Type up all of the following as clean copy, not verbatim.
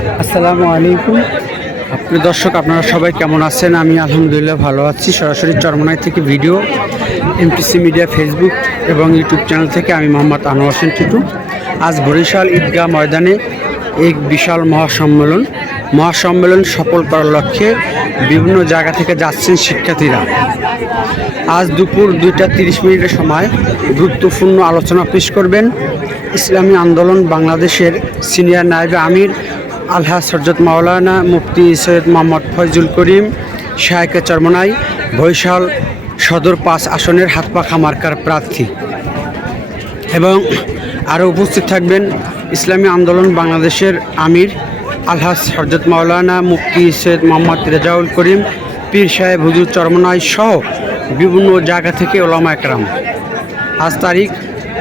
আসসালামু আলাইকুম। প্রিয় দর্শক, আপনারা সবাই কেমন আছেন? আমি আলহামদুলিল্লাহ ভালো আছি। সরাসরি চরমনাই থেকে ভিডিও, এমটিসি মিডিয়া ফেসবুক এবং ইউটিউব চ্যানেল থেকে আমি মোহাম্মদ আনোয়ার হোসেন টিটু। আজ বরিশাল ঈদগাহ ময়দানে এক বিশাল মহাসম্মেলন সফল করার লক্ষ্যে বিভিন্ন জায়গা থেকে যাচ্ছেন শিক্ষার্থীরা। আজ দুপুর 2:30 সময় গুরুত্বপূর্ণ আলোচনা পেশ করবেন ইসলামী আন্দোলন বাংলাদেশের সিনিয়র নায়েবে আমির আলহাজ হযরত মাওলানা মুফতি সৈয়দ মোহাম্মদ ফয়জুল করিম শায়েখে চরমনাই, বরিশাল সদর 5 আসনের হাতপাখা মার্কার প্রার্থী। এবং আরও উপস্থিত থাকবেন ইসলামী আন্দোলন বাংলাদেশের আমির আলহাজ হযরত মাওলানা মুফতি সৈয়দ মোহাম্মদ রেজাউল করিম পীর সাহেব হুজুর চরমনাই সহ বিভিন্ন জায়গা থেকে ওলামা একরাম। আজ তারিখ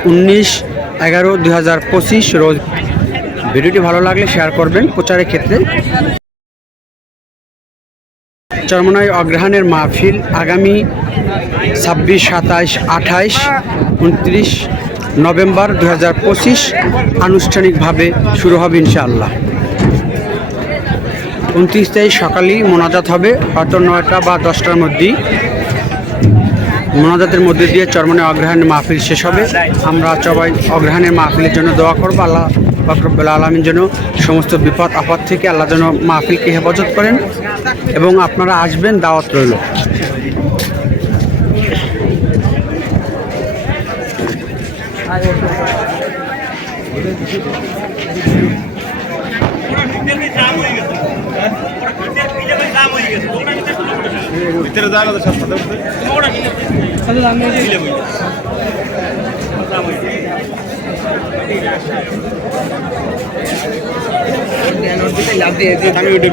19/11/2025 রোজ। ভিডিওটি ভালো লাগলে শেয়ার করবেন প্রচারের ক্ষেত্রে। চরমনাই অগ্রহায়ণের মাহফিল আগামী 26, 27, 28, 29 নভেম্বর 2025 আনুষ্ঠানিকভাবে শুরু হবে ইনশাআল্লাহ। 29 তারিখ সকালেই মোনাজাত হবে, হয়তো 9টা বা 10টার মধ্যেই। মোনাজাতের মধ্যে দিয়ে চরমনাই অগ্রহায়ণের মাহফিল শেষ হবে। আমরা সবাই অগ্রহায়ণের মাহফিলের জন্য দোয়া করবো। আল্লাহ পাক রব্বুল আলামিন যেন সমস্ত বিপদ আপদ থেকে আল্লাহ যেন মাহফিলকে হেফাজত করেন। এবং আপনারা আসবেন, দাওয়াত রইল।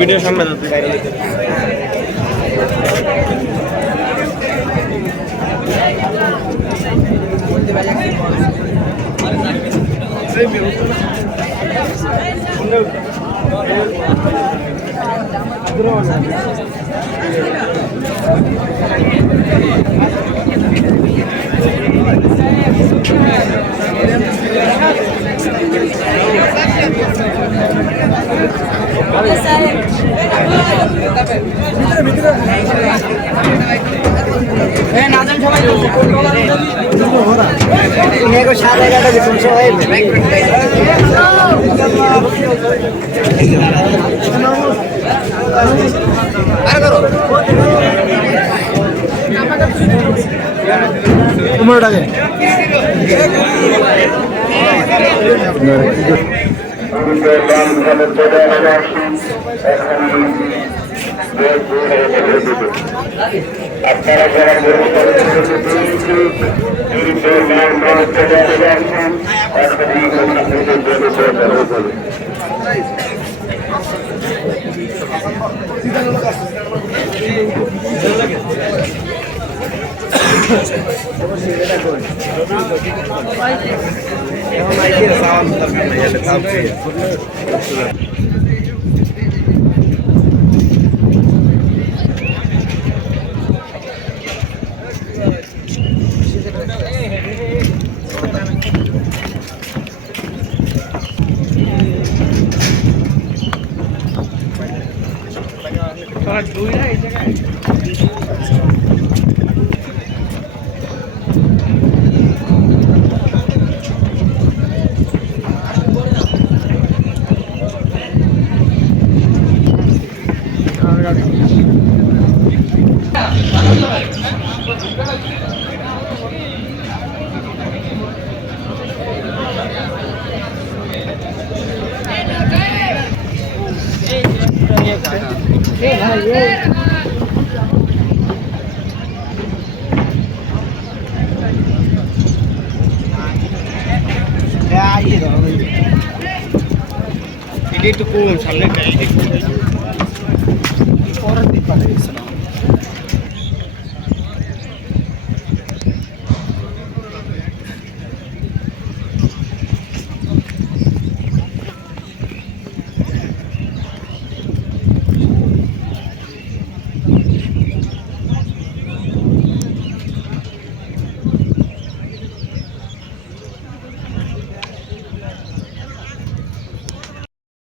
ভিডিও সামনে আপনারা যারা একটু কম সামনে